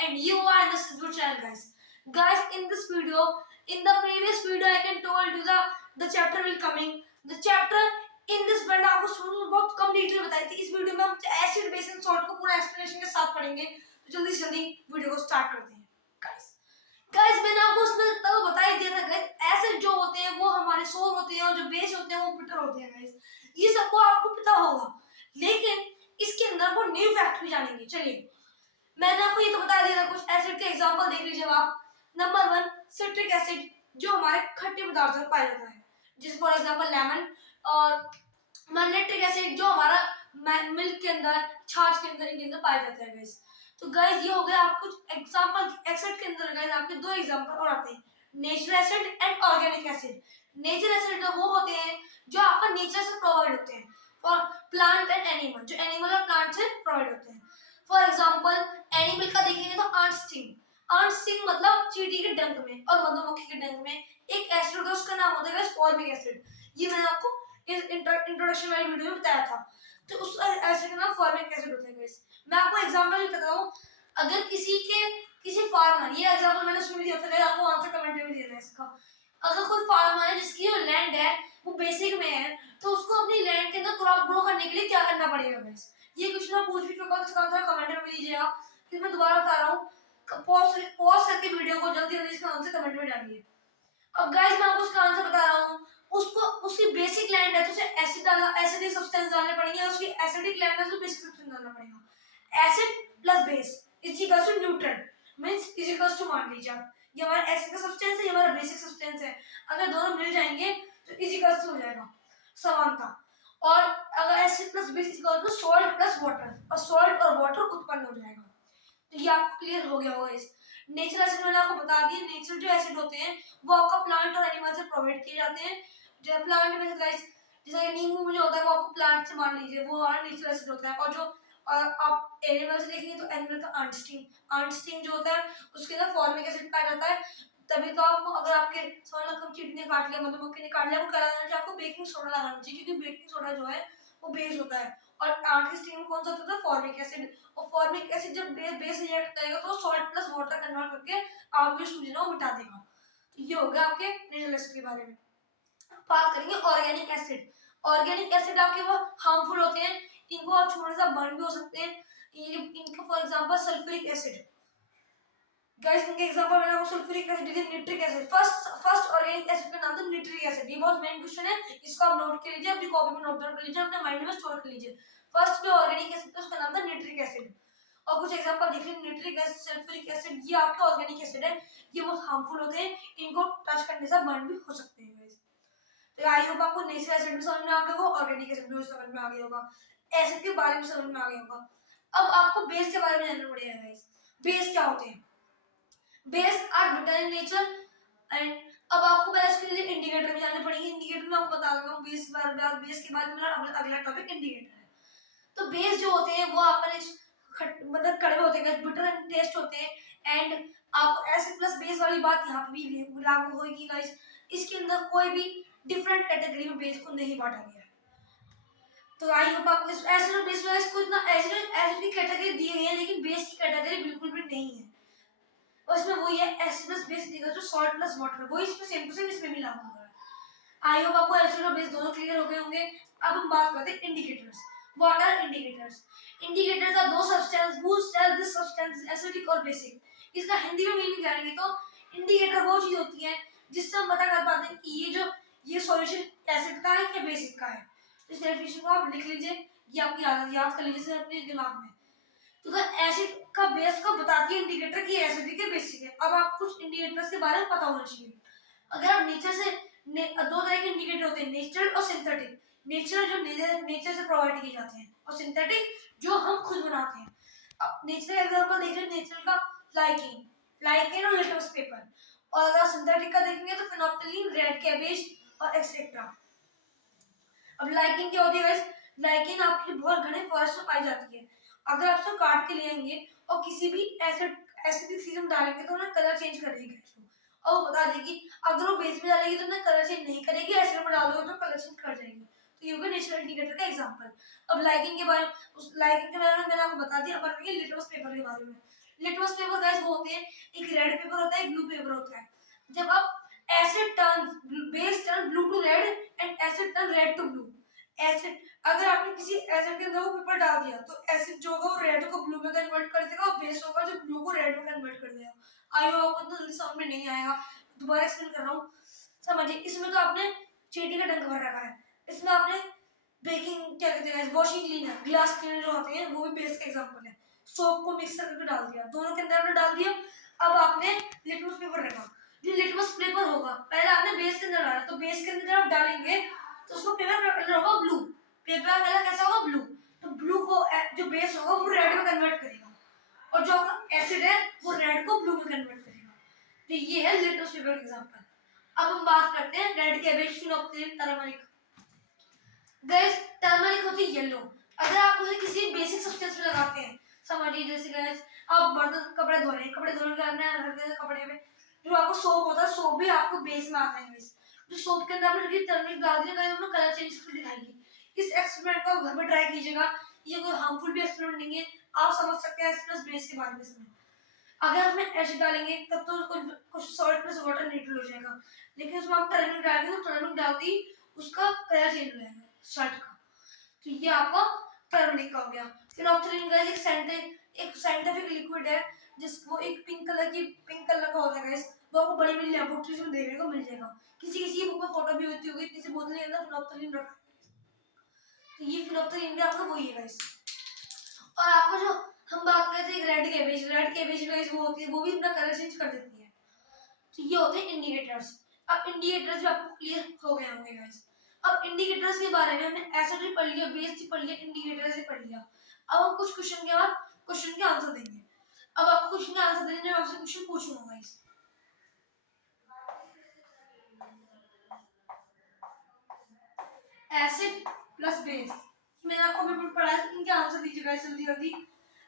and you are in the Sidhu channel, guys. Guys, in this video, in the previous video, I can told you the chapter will coming. The chapter in this मैंने आपको शुरू में बहुत कम detail बताई थी. इस video में हम एसिड बेस एंड सॉल्ट को पूरा एक्सप्लेनेशन के साथ पढ़ेंगे. तो जल्दी से जल्दी वीडियो को स्टार्ट करते हैं, guys. गाइस मैंने आपको उसमें तब बता ही दिया था गाइस, एसिड जो होते हैं वो हमारे सोल होते हैं और जो बेस होते हैं वो बिटर होते हैं गाइस. ये सबको आपको पता होगा, लेकिन इसके अंदर वो न्यू फैक्ट भी जानेंगे. चलिए मैंने आपको ये तो बता दिया था. कुछ एसिड के एग्जांपल देख लीजिए आप. नंबर 1 सिट्रिक एसिड, जो हमारे खट्टे पदार्थों में पाया जाता है, जैसे फॉर एग्जांपल लेमन. और मैग्नेटिक एसिड जो हमारा मिल्क के अंदर, छाछ के अंदर, इनके अंदर पाया जाता है गाइस. तो गाइस ये हो गया आपको एग्जांपल. एसिड के अंदर गाइस आपके दो एग्जांपल और आते हैं, natural acid and organic acid. Natural acid वो होते हैं जो आपका नेचर से प्रोवाइड होते हैं फॉर प्लांट एंड एनिमल, जो एनिमल और प्लांट से प्रोवाइड होते हैं. फॉर एग्जांपल एनिमल का देखेंगे तो आंट स्टिंग. आंट स्टिंग मतलब चींटी के डंक में और मधुमक्खी के डंक में एक एसिड होता है, उसका नाम होता है फॉर्मिक एसिड. ये मैंने आपको इस इंट्रोडक्शन वाली वीडियो में बताया था. तो उस एसिड का नाम फॉर्मिक एसिड होता है गाइस. मैं आपको एग्जांपल भी बता रहा हूं. अगर किसी फार्मर, ये एग्जांपल मैंने सुन लिया था गाइस, आपको आंसर कमेंट में भी देना है इसका. अगर कोई फार्मर है जिसकी जो लैंड है वो बेसिक में है, तो उसको अपनी लैंड के अंदर क्रॉप ग्रो करने के लिए क्या करना पड़ेगा गाइस? ये क्वेश्चन मैं पूछ भी चुका हूं, इसका आंसर कमेंट में दीजिएगा. फिर मैं दोबारा बता रहा हूं, पॉज करके वीडियो को जल्दी जल्दी इसका आंसर कमेंट में डालिए. अब गाइस मैं आपको उसका आंसर बता रहा हूं. उसको उसकी बेसिक लैंड है तो उसे एसिड डालना, एसिडिक सब्सटेंस डालने पड़ेंगे. उसकी एसिडिक लैंड है तो बेसिक सब्सटेंस डालना पड़ेगा. Acid plus base is equal to neutral, means is equal to, मान लीजिए ये हमारा एसिड का सब्सटेंस है, ये हमारा बेसिक सब्सटेंस है. अगर दोनों मिल जाएंगे तो इज इक्वल टू हो जाएगा समानता. और अगर acid plus base is equal to salt plus water, और सॉल्ट और वाटर उत्पन्न हो जाएगा. तो ये आपको क्लियर हो गया होगा. इस नेचुरल एसिड मैंने आपको बता दिया. नेचुरल जो एसिड होते हैं वो आपका प्लांट और एनिमल से प्रोवाइड किए जाते हैं. जो प्लांट में गाइस, जैसे नींबू में जो होता है वो आपको प्लांट से, मान लीजिए, वो हमारा नेचुरल एसिड होता है. और जो आप एनिमल से देखेंगे तो एनिमल का आंट स्टिंग जो होता है उसके अंदर फॉर्मिक एसिड पाया जाता है. तभी तो आपको, अगर आपके चींटी ने काट लिया, मधुमक्खी ने काट लिया, वो क्या लगाना चाहिए आपको? बेकिंग सोडा लगाना चाहिए, क्योंकि बेकिंग सोडा जो है वो बेस होता है. और आंट की स्टिंग में कौन सा होता है? Formic acid. और फॉर्मिक एसिड जब बेस रिएक्ट करेगा तो सॉल्ट प्लस वाटर कन्वर्ट करके आपकी सूजन वो मिटा देगा. तो ये हो गया आपके नेचुरल एसिड के बारे में. बात करेंगे ऑर्गेनिक एसिड. ऑर्गेनिक एसिड आपके वो हार्मफुल होते हैं, इनको आप छोटे सा बर्न भी हो सकते हैं. इनका for example sulphuric acid. Guys इनके एग्जांपल मैंने आपको सल्फ्यूरिक एसिड दिया, nitric acid. First organic acid का नाम था निट्रिक एसिड. ये बहुत मेन क्वेश्चन है, इसको आप नोट कर लीजिए, अपनी कॉपी में नोट डाउन कर लीजिए, अपने माइंड में स्टोर कर लीजिए. फर्स्ट जो ऑर्गेनिक एसिड था उसका नाम था निट्रिक एसिड. और कुछ एग्जांपल देख लीजिए. निट्रिक एसिड, सल्फ्यूरिक एसिड, ये आपके ऑर्गेनिक एसिड है. ये बहुत हार्मफुल होते हैं, इनको टच करने से बर्न भी हो सकते हैं गाइस. तो आई होप आपको नेचुरल एसिड भी समझ में आ गया होगा, ऑर्गेनिक एसिड भी समझ में आ गया होगा, एसिड के बारे में समझ में आ गया होगा. अब आपको बेस के बारे में जानना पड़ेगा गाइस. बेस क्या होते हैं? Base are bitter in nature. And अब आपको पहले इसके लिए इंडिकेटर भी जानने पड़ेंगे. इंडिकेटर में आपको बता दूंगा बेस के बाद मेरा अगला टॉपिक इंडिकेटर है. तो बेस जो होते हैं वो आपने मतलब कड़वे होते हैं, बिटर टेस्ट होते हैं. एंड आपको एसिड प्लस बेस वाली बात यहाँ पे भी लागू होगी गाइस. इसके अंदर कोई भी डिफरेंट कैटेगरी में बेस को नहीं बांटा गया है. तो आई होप आपको एसिड और बेस वाइज को इतना एसिड की कैटेगरी दी गई है, लेकिन बेस की कैटेगरी बिल्कुल भी नहीं है. और इसमें वही है, एसिड प्लस बेस देगा जो सॉल्ट प्लस वाटर, वो इसमें सेम टू सेम इसमें भी लागू हो रहा है. आई होप आपको एसिड और बेस दोनों क्लियर हो गए होंगे. अब हम बात करते हैं indicators. What are indicators? Indicators are those substance whose tell this substance is acidic और बेसिक. इसका हिंदी में मीनिंग जानेंगे तो इंडिकेटर वो चीज होती है जिससे हम पता कर पाते हैं कि ये सॉल्यूशन एसिड का है या बेसिक का है. इस डेफिनेशन को आप लिख लीजिए, ये आपकी याद कर लीजिए अपने दिमाग में. तो एसिड का बेस को बताती है इंडिकेटर की एसिडिक है बेसिक है. अब आप कुछ इंडिकेटर्स के बारे में पता होना चाहिए. अगर आप नेचर से दो तरह के इंडिकेटर होते हैं, नेचुरल और सिंथेटिक. नेचुरल जो नेचर से प्रोवाइड किए जाते हैं, और सिंथेटिक जो हम खुद बनाते हैं. अब नेचुरल एग्जांपल देखिए, नेचुरल का लाइकेन और लिटमस पेपर. और अगर सिंथेटिक का देखेंगे तो फिनोप्टलीन, रेड कैबेज और एक्सेट्रा. अब लाइकेन क्या होती है गाइस? लाइकेन आपकी बहुत घने फॉरेस्ट में पाई जाती है. अगर आप उसको काट के ले आएंगे और किसी भी एसिडिक चीज में डालेंगे तो ना कलर चेंज करेगी इसको, और वो बता देगी. अगर वो बेस में डालेगी तो ना कलर चेंज नहीं करेगी, एसिड में डालोगे तो कलर चेंज कर जाएगी. तो ये होगा नेचुरल इंडिकेटर का एग्जांपल. अब लाइकेन के बारे में मैंने आपको बता दिया. अब लिटमस पेपर के बारे में. लिटमस पेपर गाइस वो होते हैं, एक रेड पेपर होता है, एक ब्लू पेपर होता है। जब आप acid turn base turn blue to red and acid turn red to blue. Acid, अगर आपने किसी एसिड के अंदर वो पेपर डाल दिया तो एसिड जो होगा वो रेड को ब्लू में कन्वर्ट कर देगा और बेस होगा जो ब्लू को रेड में कन्वर्ट कर देगा। आई होप आपको जल्दी समझ में नहीं आएगा, दोबारा एक्सप्लेन कर रहा हूँ, समझिए। इसमें तो आपने चीटी का डंक भर रखा है, इसमें आपने बेकिंग क्या कहते हैं वॉशिंग क्लीनर, ग्लास क्लीनर जो होते हैं वो भी बेस का एग्जांपल है। सोप को मिक्स करके डाल दिया, दोनों के अंदर आपने डाल दिया। अब आपने लिटमस पेपर रखा, जो लिटमस पेपर होगा पहले आपने बेस के अंदर डाला, तो बेस के अंदर जब आप डालेंगे तो उसको पेपर का कलर होगा ब्लू, पेपर का कलर कैसा होगा ब्लू, तो ब्लू को जो बेस होगा वो रेड में कन्वर्ट करेगा और जो एसिड है वो रेड को ब्लू में कन्वर्ट करेगा। तो ये है लिटमस पेपर का एग्जांपल। अब हम बात करते हैं red cabbage, phenolphthalein, turmeric. Guys turmeric होती है येलो, अगर आप उसे किसी बेसिक सब्सटेंस में लगाते हैं, समझिए जैसे गाइस आप बर्तन कपड़े धो रहे हैं, कपड़े धोने के आपने कपड़े में जो आपको सोप होता है, सोप भी आपको बेस में आता है गाइस। जो सोप के अंदर आपने टर्मरिक डाल दिया गाइस, उसमें कलर चेंज करके दिखाएगी। इस एक्सपेरिमेंट को आप घर में ट्राई कीजिएगा, ये कोई हार्मफुल भी एक्सपेरिमेंट नहीं है, आप समझ सकते हैं एसिड प्लस बेस के बारे में इसमें। अगर उसमें एसिड डालेंगे तब तो कुछ सॉल्ट प्लस वाटर न्यूट्रल हो जाएगा, लेकिन उसमें आप टर्मरिक डालेंगे तो टर्मरिक डालते ही उसका कलर चेंज हो जाएगा शर्ट का। तो ये आपका टर्मरिक का हो गया। फिनोक्सिलिन का एक साइंटिफिक लिक्विड है जिसको एक पिंक कलर का होता है गाइस, वो आपको बड़ी बड़ी लैबोरेटरीज में देखने को मिल जाएगा। किसी किसी बुक में फोटो भी होती होगी, किसी बोतल के अंदर फिनोक्सिलिन रखा है, तो ये फिनोक्सिलिन भी आपका वही है गाइस। और आपको जो हम बात करते हैं रेड कैबेज गाइस वो होती है, वो भी अपना कलर चेंज कर देती है। तो ये होते हैं इंडिकेटर्स। अब इंडिकेटर्स भी आपको क्लियर हो गए होंगे गाइस। अब इंडिकेटर्स के बारे में हमने एसिड भी पढ़ लिया, बेस भी पढ़ लिया, इंडिकेटर्स भी पढ़ लिया। अब हम कुछ क्वेश्चन के बाद क्वेश्चन के आंसर देंगे। अब आपको क्वेश्चन के आंसर देने में आपसे क्वेश्चन पूछूंगा गाइस। एसिड प्लस बेस मैंने आपको बिल्कुल पढ़ा है, इनके आंसर दीजिए गाइस जल्दी जल्दी।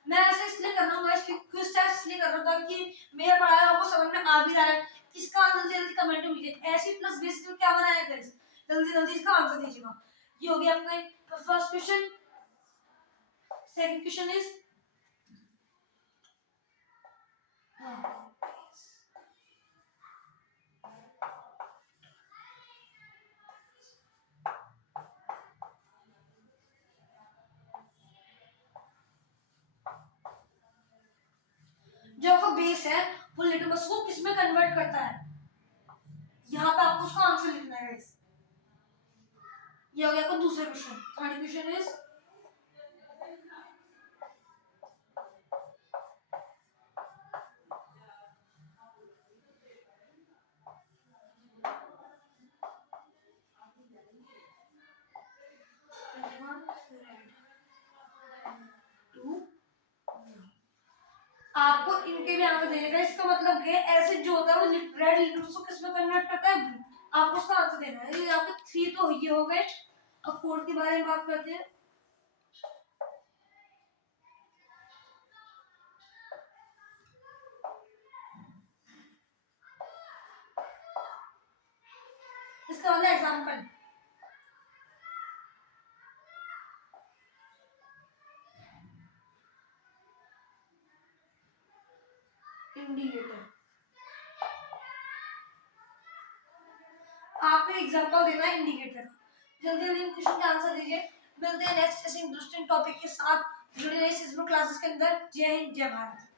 मैं ऐसे इसलिए कर रहा हूँ गाइस, क्विज टेस्ट इसलिए कर रहा हूँ ताकि मेरा पढ़ाया आपको समझ में आ भी रहा है। इसका आंसर जल्दी कमेंट में दीजिए, एसिड प्लस बेस में क्या बनाया है गाइस, जल्दी जल्दी इसका आंसर दीजिएगा। ये हो गया आपका first question. Second question is जो आपका बेस है वो लिटमस को किस में कन्वर्ट करता है, यहाँ पे आपको उसका आंसर लिखना है गाइस। ये हो गया आपका दूसरा क्वेश्चन। थर्ड क्वेश्चन इज आपको इनके भी आंसर देने का, इसका मतलब है एसिड जो होता है वो रेड लिटमस को किस में कन्वर्ट करता है, ब्लू। आपको उसका आंसर देना है। ये आपके 3 तो ये हो गए। अब 4 के बारे में बात करते हैं। इसका वाला एग्जांपल इंडिकेटर, आपको एग्जांपल देना है इंडिकेटर। जल्दी जल्दी क्वेश्चन का आंसर दीजिए। मिलते हैं नेक्स्ट ऐसे इंटरेस्टिंग टॉपिक के साथ। जुड़े रहिए सिस्मो क्लासेस के अंदर। जय हिंद, जय भारत।